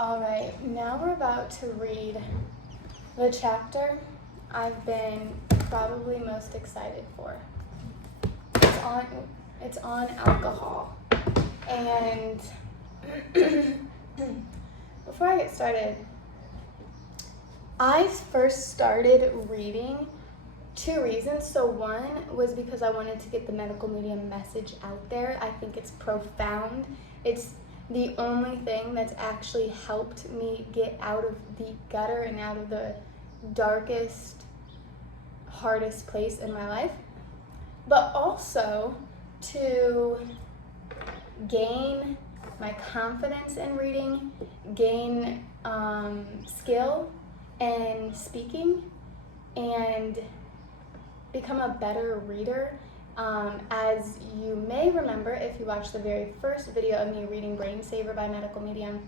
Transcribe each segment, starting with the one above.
Alright, now we're about to read the chapter I've been probably most excited for. It's on alcohol. And before I get started, I first started reading two reasons. So one was because I wanted to get the medical media message out there. I think it's profound. It's the only thing that's actually helped me get out of the gutter and out of the darkest, hardest place in my life. But also to gain my confidence in reading, gain skill in speaking, and become a better reader. As you may remember, if you watched the very first video of me reading Brain Saver by Medical Medium,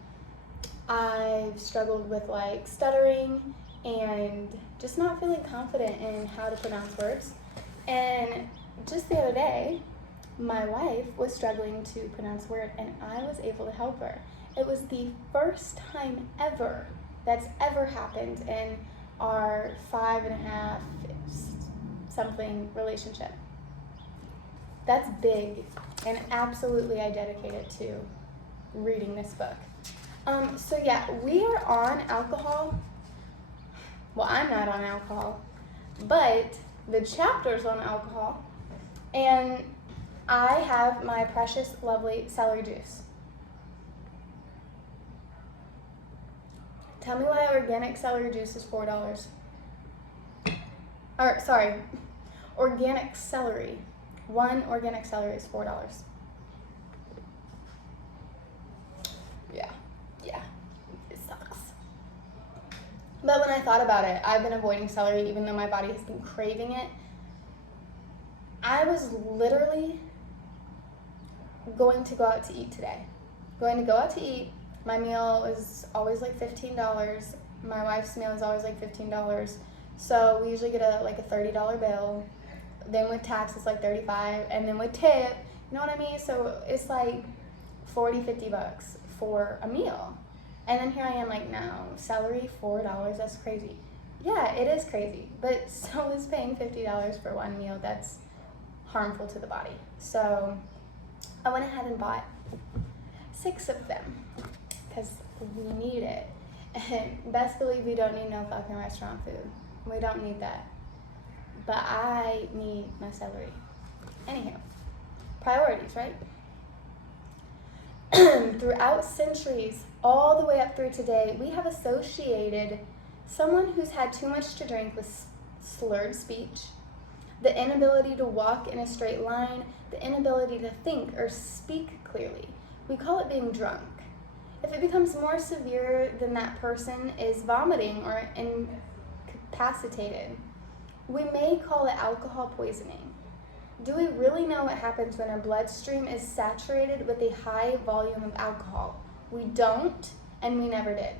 I've struggled with stuttering and just not feeling confident in how to pronounce words. And just the other day, my wife was struggling to pronounce a word and I was able to help her. It was the first time ever that's ever happened in our 5.5 something relationship. That's big, and absolutely I dedicate it to reading this book. So yeah, we are on alcohol. Well, I'm not on alcohol, but the chapter's on alcohol, and I have my precious, lovely celery juice. Tell me why organic celery juice is $4. Or, sorry, organic celery. One organic celery is $4. Yeah, it sucks. But when I thought about it, I've been avoiding celery even though my body has been craving it. I was literally going to go out to eat today. My meal is always $15. My wife's meal is always $15. So we usually get a $30 bill. Then with tax, it's $35, and then with tip, you know what I mean? So it's $40, $50 for a meal. And then here I am no, celery, $4, that's crazy. Yeah, it is crazy, but so is paying $50 for one meal that's harmful to the body. So I went ahead and bought 6 of them, because we need it. And best believe we don't need no fucking restaurant food. We don't need that. But I need my celery. Anyhow, priorities, right? Throughout centuries, all the way up through today, we have associated someone who's had too much to drink with slurred speech, the inability to walk in a straight line, the inability to think or speak clearly. We call it being drunk. If it becomes more severe than that person is vomiting or incapacitated, we may call it alcohol poisoning. Do we really know what happens when our bloodstream is saturated with a high volume of alcohol? We don't, and we never did.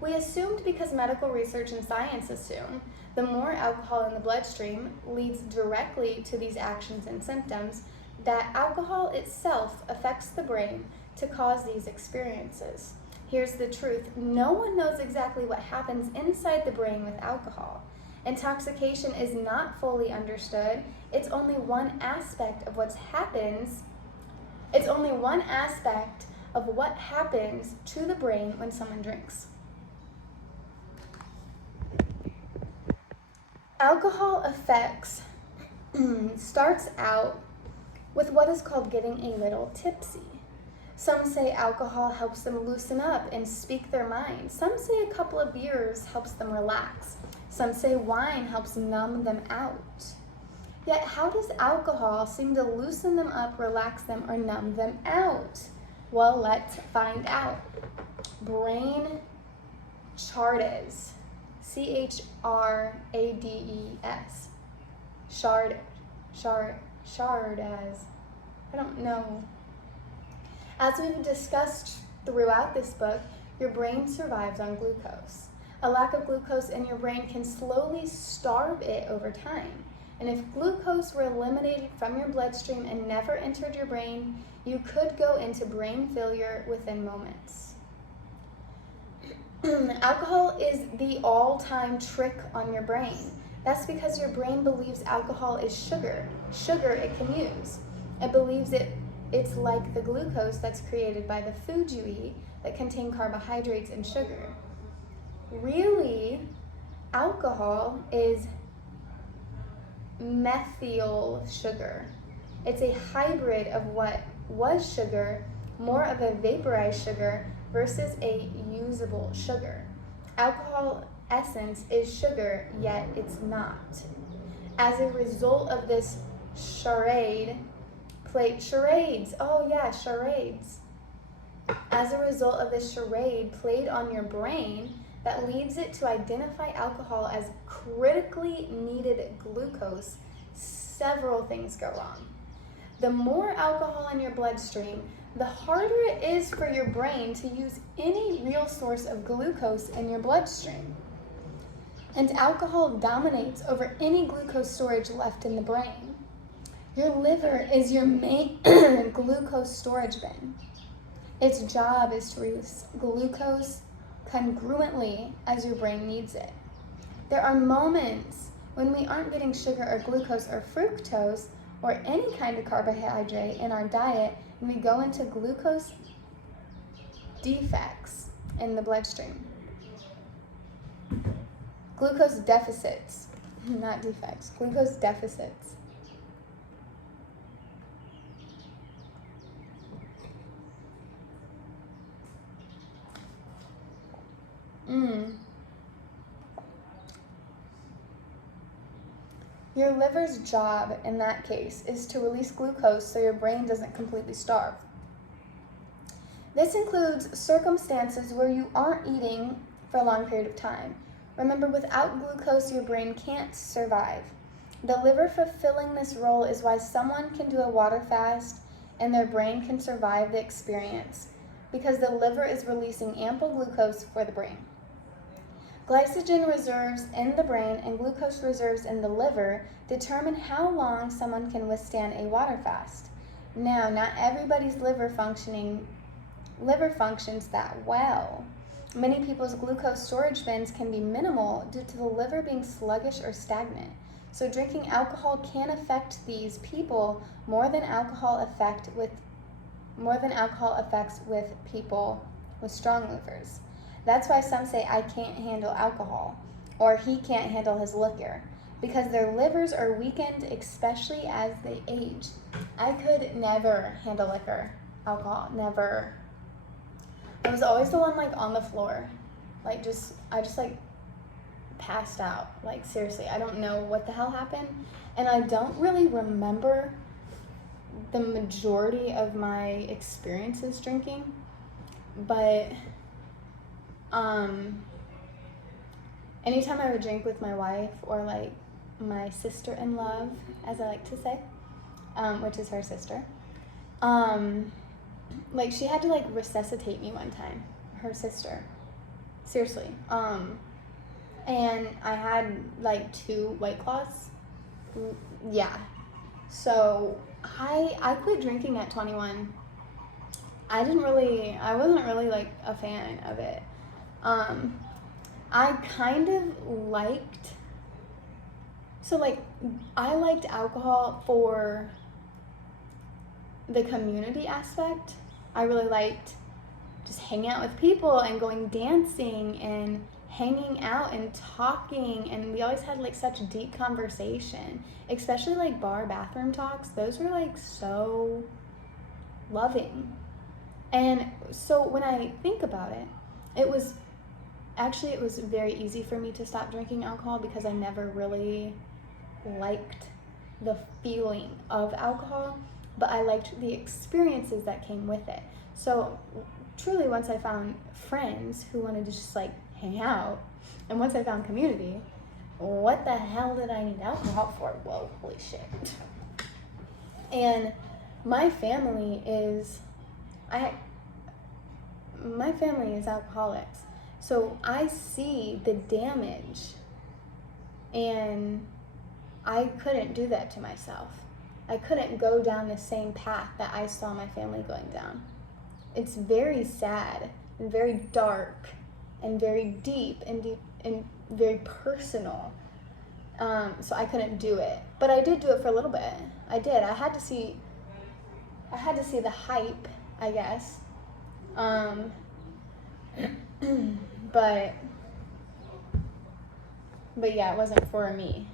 We assumed because medical research and science assume the more alcohol in the bloodstream leads directly to these actions and symptoms, that alcohol itself affects the brain to cause these experiences. Here's the truth. No one knows exactly what happens inside the brain with alcohol. Intoxication is not fully understood. It's only one aspect of what happens to the brain when someone drinks. Alcohol effects starts out with what is called getting a little tipsy. Some say alcohol helps them loosen up and speak their mind. Some say a couple of beers helps them relax. Some say wine helps numb them out. Yet how does alcohol seem to loosen them up, relax them, or numb them out? Well, let's find out. Brain Chardes, Charades. Chardes. I don't know. As we've discussed throughout this book, your brain survives on glucose. A lack of glucose in your brain can slowly starve it over time. And if glucose were eliminated from your bloodstream and never entered your brain, you could go into brain failure within moments. Alcohol is the all-time trick on your brain. That's because your brain believes alcohol is sugar. Sugar it can use. It believes it's like the glucose that's created by the food you eat that contain carbohydrates and sugar. Really, alcohol is methyl sugar. It's a hybrid of what was sugar, more of a vaporized sugar versus a usable sugar. Alcohol essence is sugar, yet it's not. As a result of this charades. Oh yeah, charades. As a result of this charade played on your brain that leads it to identify alcohol as critically needed glucose, several things go wrong. The more alcohol in your bloodstream, the harder it is for your brain to use any real source of glucose in your bloodstream. And alcohol dominates over any glucose storage left in the brain. Your liver is your main glucose storage bin. Its job is to release glucose congruently as your brain needs it. There are moments when we aren't getting sugar or glucose or fructose or any kind of carbohydrate in our diet, and we go into glucose defects in the bloodstream. Glucose deficits, not defects, glucose deficits. Your liver's job in that case is to release glucose so your brain doesn't completely starve. This includes circumstances where you aren't eating for a long period of time. Remember, without glucose, your brain can't survive. The liver fulfilling this role is why someone can do a water fast and their brain can survive the experience, because the liver is releasing ample glucose for the brain. Glycogen reserves in the brain and glucose reserves in the liver determine how long someone can withstand a water fast. Now, not everybody's liver functions that well. Many people's glucose storage bins can be minimal due to the liver being sluggish or stagnant. So drinking alcohol can affect these people more than alcohol affects with people with strong livers. That's why some say, I can't handle alcohol, or he can't handle his liquor, because their livers are weakened, especially as they age. I could never handle liquor, alcohol, never. I was always the one like on the floor, I just passed out. Like seriously, I don't know what the hell happened, and I don't really remember the majority of my experiences drinking, but anytime I would drink with my wife or like my sister-in-law, as I like to say, which is her sister, like she had to like resuscitate me one time, her sister, seriously, and I had like 2 White Claws, yeah, so I quit drinking at 21. I wasn't really like a fan of it. I kind of liked, I liked alcohol for the community aspect. I really liked just hanging out with people and going dancing and hanging out and talking, and we always had like such deep conversation, especially like bar bathroom talks. Those were like so loving. And so when I think about it, it was very easy for me to stop drinking alcohol because I never really liked the feeling of alcohol, but I liked the experiences that came with it. So truly, once I found friends who wanted to just like hang out, and once I found community, what the hell did I need alcohol for? Whoa, holy shit. And my family is alcoholics. So I see the damage, and I couldn't do that to myself. I couldn't go down the same path that I saw my family going down. It's very sad and very dark and very deep and very personal. So I couldn't do it, but I did do it for a little bit. I did. I had to see the hype, I guess. But yeah, it wasn't for me.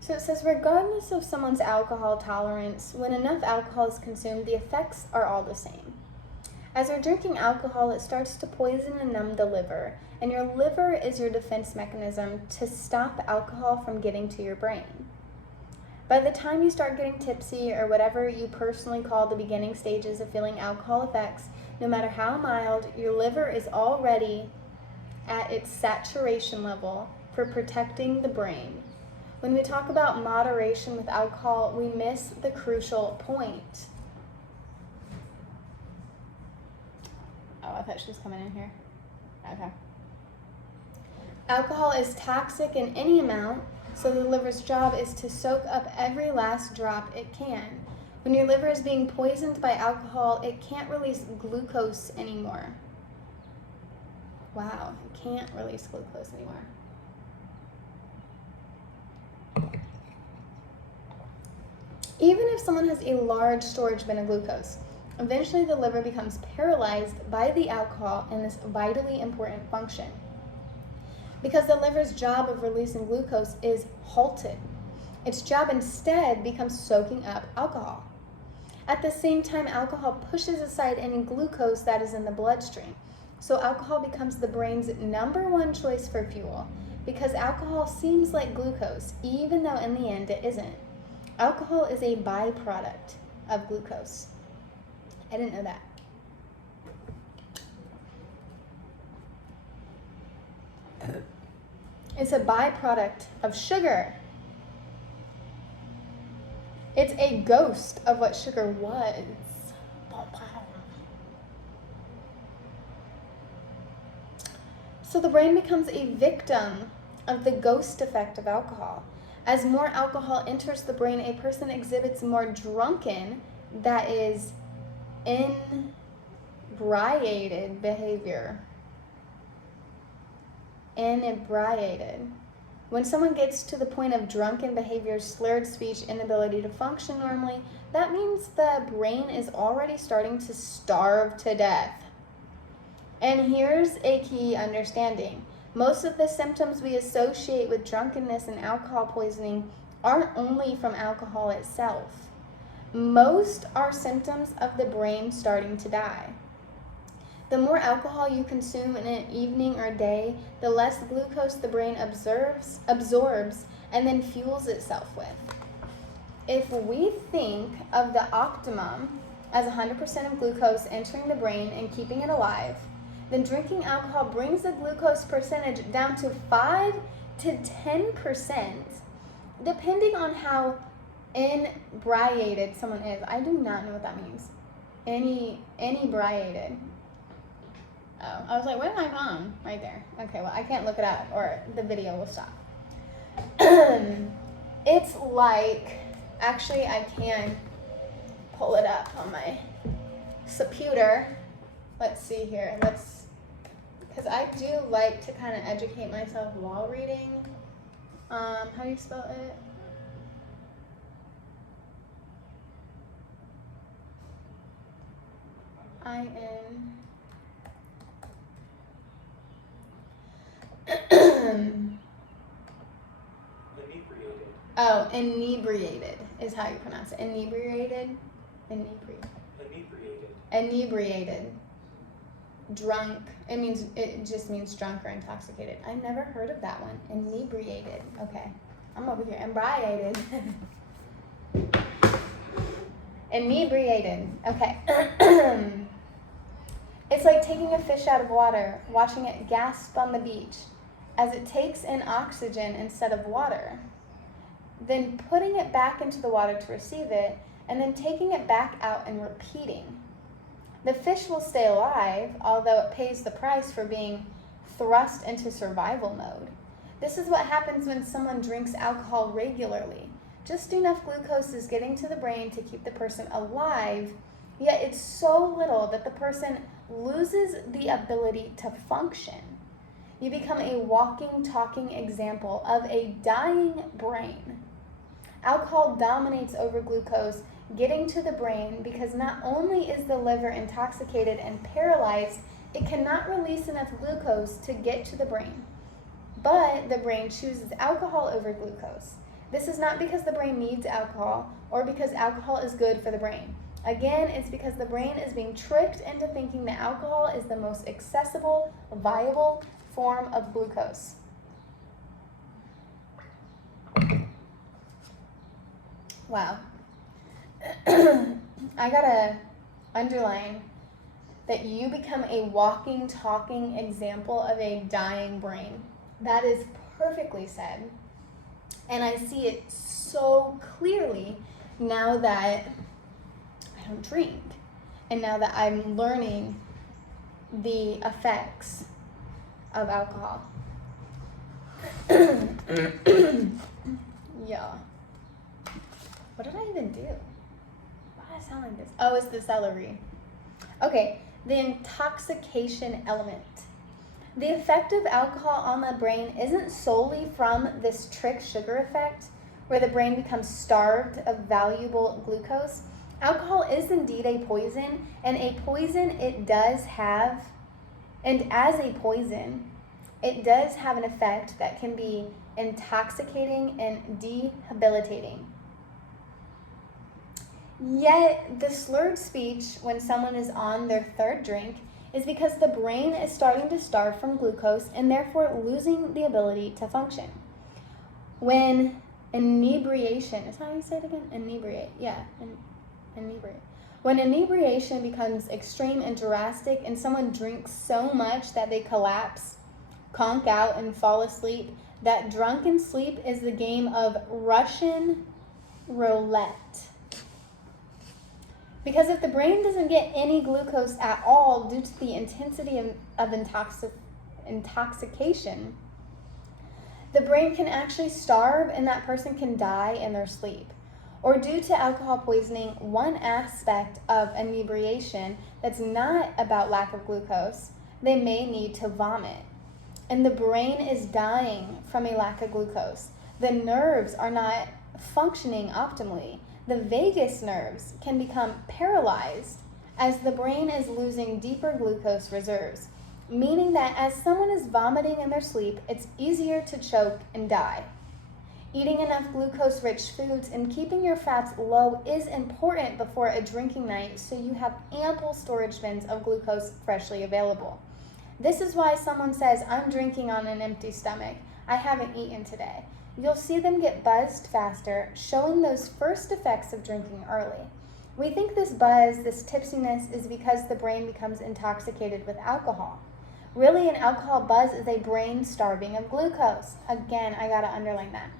So it says, regardless of someone's alcohol tolerance, when enough alcohol is consumed, the effects are all the same. As you're drinking alcohol, it starts to poison and numb the liver, and your liver is your defense mechanism to stop alcohol from getting to your brain. By the time you start getting tipsy, or whatever you personally call the beginning stages of feeling alcohol effects, no matter how mild, your liver is already at its saturation level for protecting the brain. When we talk about moderation with alcohol, we miss the crucial point. Oh, I thought she was coming in here. Okay. Alcohol is toxic in any amount, so the liver's job is to soak up every last drop it can. When your liver is being poisoned by alcohol, it can't release glucose anymore. Wow, it can't release glucose anymore. Even if someone has a large storage bin of glucose, eventually the liver becomes paralyzed by the alcohol in this vitally important function, because the liver's job of releasing glucose is halted. Its job instead becomes soaking up alcohol. At the same time, alcohol pushes aside any glucose that is in the bloodstream. So alcohol becomes the brain's number one choice for fuel, because alcohol seems like glucose, even though in the end it isn't. Alcohol is a byproduct of glucose. I didn't know that. It's a byproduct of sugar. It's a ghost of what sugar was. So the brain becomes a victim of the ghost effect of alcohol. As more alcohol enters the brain, a person exhibits more drunken, that is, inebriated behavior. Inebriated. When someone gets to the point of drunken behavior, slurred speech, inability to function normally, that means the brain is already starting to starve to death. And here's a key understanding. Most of the symptoms we associate with drunkenness and alcohol poisoning aren't only from alcohol itself. Most are symptoms of the brain starting to die. The more alcohol you consume in an evening or day, the less glucose the brain absorbs and then fuels itself with. If we think of the optimum as 100% of glucose entering the brain and keeping it alive, then drinking alcohol brings the glucose percentage down to 5 to 10%, depending on how inebriated someone is. I do not know what that means. Inebriated. Oh, I was like, where's my phone? Right there. Okay, well, I can't look it up or the video will stop. It's like, actually, I can pull it up on my computer. Let's see here. Because I do like to kind of educate myself while reading. How do you spell it? I-N. Inebriated. Oh, inebriated is how you pronounce it. Inebriated. Inebriated. Drunk. It just means drunk or intoxicated. I never heard of that one. Inebriated. Okay. I'm over here. Inebriated. Inebriated. Okay. It's like taking a fish out of water, watching it gasp on the beach as it takes in oxygen instead of water, then putting it back into the water to receive it, and then taking it back out and repeating. The fish will stay alive, although it pays the price for being thrust into survival mode. This is what happens when someone drinks alcohol regularly. Just enough glucose is getting to the brain to keep the person alive, yet it's so little that the person loses the ability to function. You become a walking, talking example of a dying brain. Alcohol dominates over glucose, getting to the brain because not only is the liver intoxicated and paralyzed, it cannot release enough glucose to get to the brain. But the brain chooses alcohol over glucose. This is not because the brain needs alcohol or because alcohol is good for the brain. Again, it's because the brain is being tricked into thinking that alcohol is the most accessible, viable form of glucose. Wow. I gotta underline that you become a walking, talking example of a dying brain. That is perfectly said. And I see it so clearly now that I don't drink. And now that I'm learning the effects of alcohol. Yeah. What did I even do? Why did I sound like this? Oh, it's the celery. Okay, the intoxication element. The effect of alcohol on the brain isn't solely from this trick sugar effect, where the brain becomes starved of valuable glucose. Alcohol is indeed a poison, and a poison it does have, and as a poison, it does have an effect that can be intoxicating and debilitating. Yet, the slurred speech when someone is on their third drink is because the brain is starting to starve from glucose and therefore losing the ability to function. When inebriation, is that how you say it again? Inebriate, yeah, inebriate. When inebriation becomes extreme and drastic and someone drinks so much that they collapse, conk out, and fall asleep, that drunken sleep is the game of Russian roulette. Because if the brain doesn't get any glucose at all due to the intensity of intoxication, the brain can actually starve and that person can die in their sleep. Or due to alcohol poisoning, one aspect of inebriation that's not about lack of glucose, they may need to vomit. And the brain is dying from a lack of glucose. The nerves are not functioning optimally. The vagus nerves can become paralyzed as the brain is losing deeper glucose reserves, meaning that as someone is vomiting in their sleep, it's easier to choke and die. Eating enough glucose-rich foods and keeping your fats low is important before a drinking night so you have ample storage bins of glucose freshly available. This is why someone says, "I'm drinking on an empty stomach. I haven't eaten today." You'll see them get buzzed faster, showing those first effects of drinking early. We think this buzz, this tipsiness, is because the brain becomes intoxicated with alcohol. Really, an alcohol buzz is a brain starving of glucose. Again, I gotta underline that.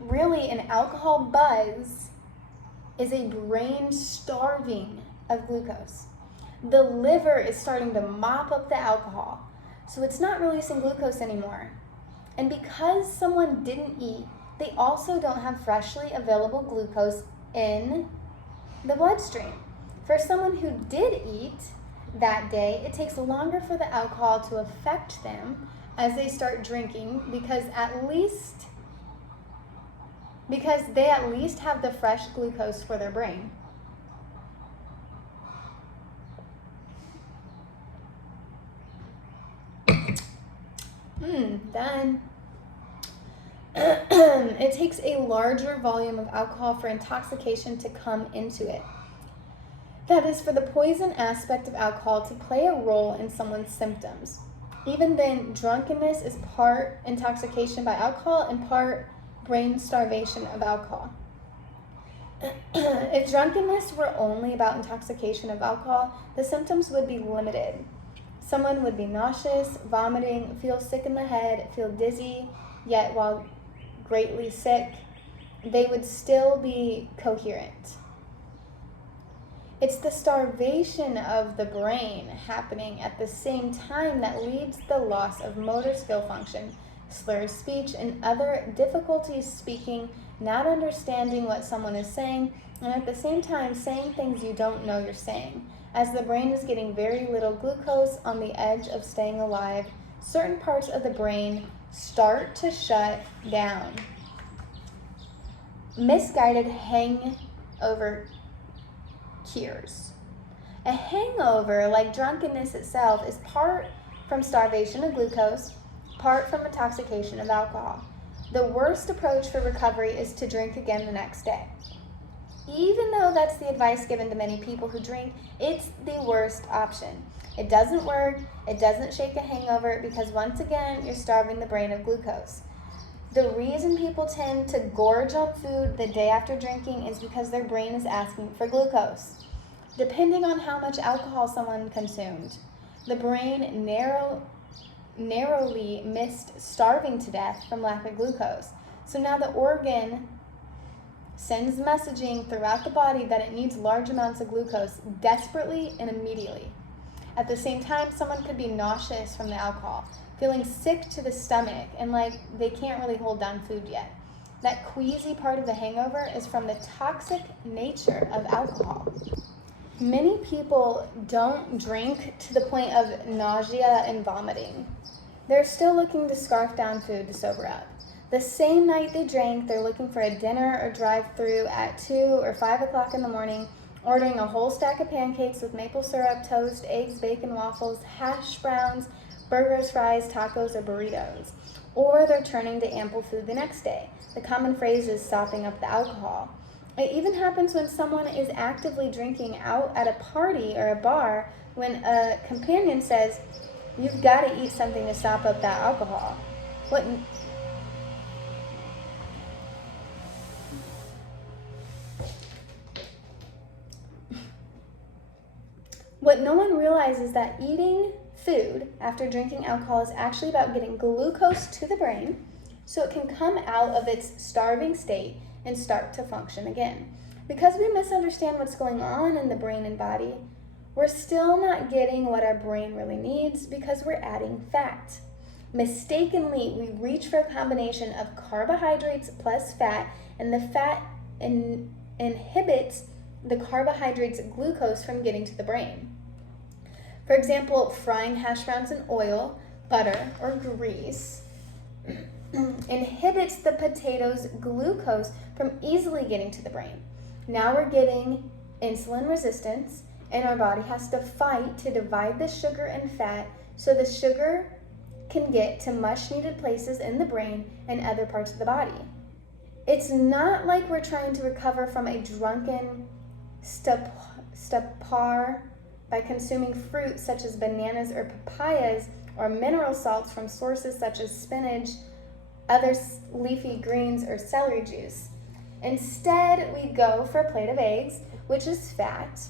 Really, an alcohol buzz is a brain starving of glucose. The liver is starting to mop up the alcohol, so it's not releasing glucose anymore. And because someone didn't eat, they also don't have freshly available glucose in the bloodstream. For someone who did eat that day, it takes longer for the alcohol to affect them as they start drinking because they at least have the fresh glucose for their brain. Done. It takes a larger volume of alcohol for intoxication to come into it. That is, for the poison aspect of alcohol to play a role in someone's symptoms. Even then, drunkenness is part intoxication by alcohol and part brain starvation of alcohol. If drunkenness were only about intoxication of alcohol, the symptoms would be limited. Someone would be nauseous, vomiting, feel sick in the head, feel dizzy, yet while greatly sick, they would still be coherent. It's the starvation of the brain happening at the same time that leads to the loss of motor skill function, slurred speech, and other difficulties speaking, not understanding what someone is saying, and at the same time saying things you don't know you're saying. As the brain is getting very little glucose on the edge of staying alive, certain parts of the brain start to shut down. Misguided hangover cures. A hangover, like drunkenness itself, is part from starvation of glucose, part from intoxication of alcohol. The worst approach for recovery is to drink again the next day. Even though that's the advice given to many people who drink, it's the worst option. It doesn't work, it doesn't shake a hangover, because once again, you're starving the brain of glucose. The reason people tend to gorge on food the day after drinking is because their brain is asking for glucose. Depending on how much alcohol someone consumed, the brain narrowly missed starving to death from lack of glucose. So now the organ sends messaging throughout the body that it needs large amounts of glucose desperately and immediately. At the same time, someone could be nauseous from the alcohol, feeling sick to the stomach, and like they can't really hold down food yet. That queasy part of the hangover is from the toxic nature of alcohol. Many people don't drink to the point of nausea and vomiting. They're still looking to scarf down food to sober up. The same night they drank, they're looking for a dinner or drive-through at 2 or 5 o'clock in the morning, ordering a whole stack of pancakes with maple syrup, toast, eggs, bacon, waffles, hash browns, burgers, fries, tacos, or burritos. Or they're turning to ample food the next day. The common phrase is sopping up the alcohol. It even happens when someone is actively drinking out at a party or a bar when a companion says, "You've got to eat something to sop up that alcohol." What no one realizes is that eating food after drinking alcohol is actually about getting glucose to the brain so it can come out of its starving state and start to function again. Because we misunderstand what's going on in the brain and body, we're still not getting what our brain really needs because we're adding fat. Mistakenly, we reach for a combination of carbohydrates plus fat, and the fat inhibits the carbohydrates glucose from getting to the brain. For example, frying hash browns in oil, butter, or grease inhibits the potato's glucose from easily getting to the brain. Now we're getting insulin resistance, and our body has to fight to divide the sugar and fat so the sugar can get to much needed places in the brain and other parts of the body. It's not like we're trying to recover from a drunken stupor by consuming fruit such as bananas or papayas, or mineral salts from sources such as spinach, other leafy greens, or celery juice. Instead, we go for a plate of eggs, which is fat,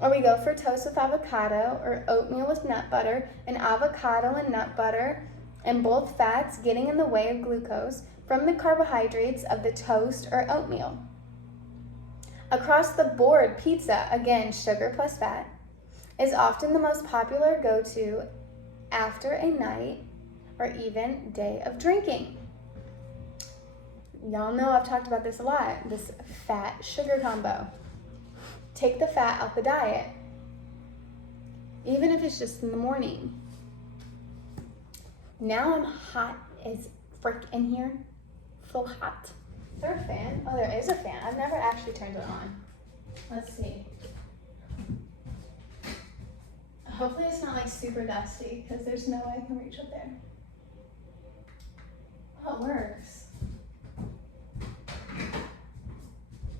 or we go for toast with avocado or oatmeal with nut butter, and avocado and nut butter and both fats getting in the way of glucose from the carbohydrates of the toast or oatmeal. Across the board, pizza, again, sugar plus fat, is often the most popular go-to after a night or even day of drinking. Y'all know I've talked about this a lot, this fat-sugar combo. Take the fat out the diet, even if it's just in the morning. Now I'm hot as frick in here, so hot. Is there a fan? Oh, there is a fan. I've never actually turned it on. Let's see. Hopefully it's not like super dusty, because there's no way I can reach up there. Oh, it works.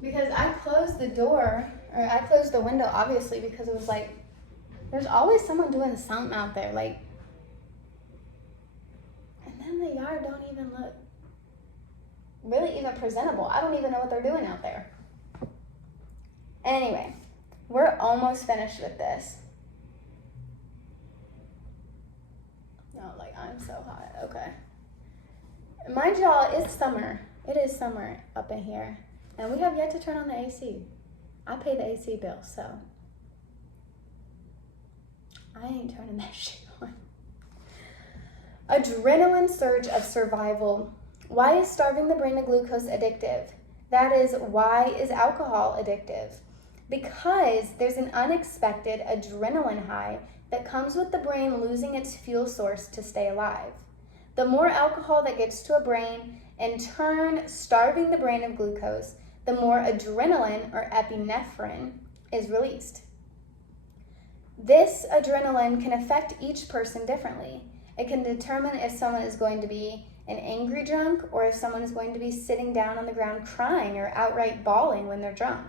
Because I closed the door, or I closed the window, obviously, because it was like, there's always someone doing something out there, like, and then the yard don't even look really even presentable. I don't even know what they're doing out there. Anyway, we're almost finished with this. No, like, I'm so hot. Okay. Mind y'all, it's summer. It is summer up in here. And we have yet to turn on the AC. I pay the AC bill, so I ain't turning that shit on. Adrenaline surge of survival. Why is starving the brain of glucose addictive? That is, why is alcohol addictive? because there's an unexpected adrenaline high that comes with the brain losing its fuel source to stay alive. The more alcohol that gets to a brain, in turn starving the brain of glucose, the more adrenaline or epinephrine is released. This adrenaline can affect each person differently. It can determine if someone is going to be an angry drunk or if someone is going to be sitting down on the ground crying or outright bawling when they're drunk.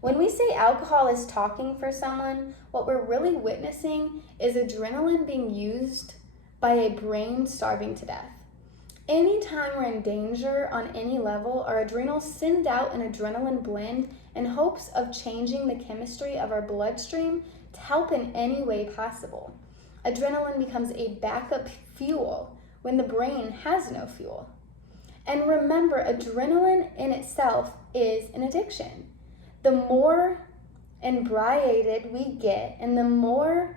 When we say alcohol is talking for someone, what we're really witnessing is adrenaline being used by a brain starving to death. Anytime we're in danger on any level, our adrenals send out an adrenaline blend in hopes of changing the chemistry of our bloodstream to help in any way possible. Adrenaline becomes a backup fuel when the brain has no fuel. And remember, adrenaline in itself is an addiction. The more inebriated we get and the more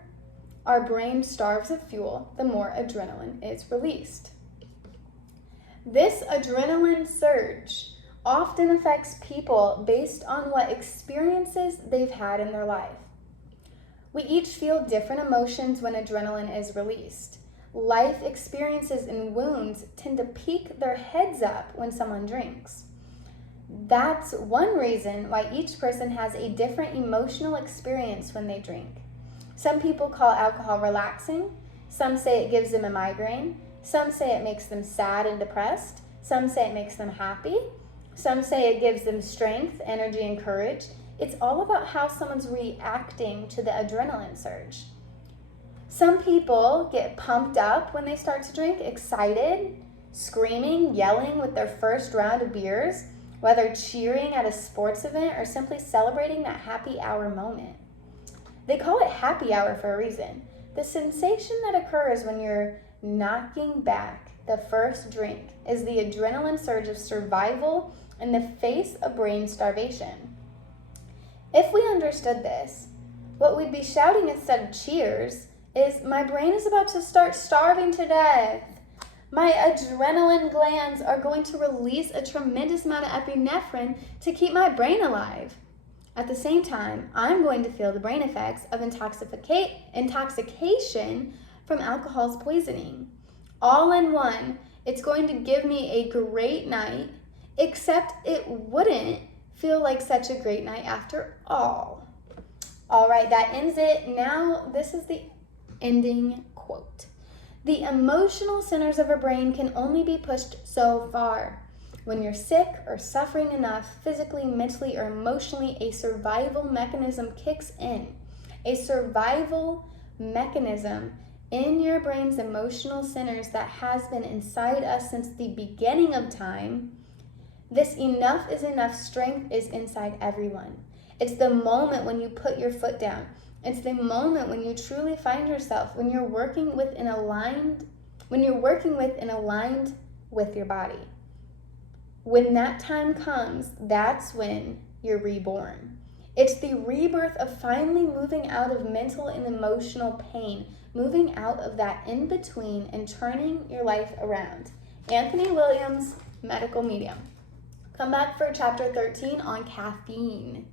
our brain starves of fuel, the more adrenaline is released. This adrenaline surge often affects people based on what experiences they've had in their life. We each feel different emotions when adrenaline is released. Life experiences and wounds tend to peak their heads up when someone drinks. That's one reason why each person has a different emotional experience when they drink. Some people call alcohol relaxing. Some say it gives them a migraine. Some say it makes them sad and depressed. Some say it makes them happy. Some say it gives them strength, energy, and courage. It's all about how someone's reacting to the adrenaline surge. Some people get pumped up when they start to drink, excited, screaming, yelling with their first round of beers, whether cheering at a sports event or simply celebrating that happy hour moment. They call it happy hour for a reason. The sensation that occurs when you're knocking back the first drink is the adrenaline surge of survival in the face of brain starvation. If we understood this, what we'd be shouting instead of cheers is, my brain is about to start starving to death. My adrenaline glands are going to release a tremendous amount of epinephrine to keep my brain alive. At the same time, I'm going to feel the brain effects of intoxication from alcohol's poisoning. All in one, it's going to give me a great night, except it wouldn't feel like such a great night after all. All right, that ends it. Now, this is the ending quote. The emotional centers of our brain can only be pushed so far. When you're sick or suffering enough, physically, mentally, or emotionally, a survival mechanism kicks in. A survival mechanism in your brain's emotional centers that has been inside us since the beginning of time. This enough is enough strength is inside everyone. It's the moment when you put your foot down. It's the moment when you truly find yourself, when you're working with and aligned with your body. When that time comes, that's when you're reborn. It's the rebirth of finally moving out of mental and emotional pain, moving out of that in-between and turning your life around. Anthony Williams, medical medium. Come back for chapter 13 on caffeine.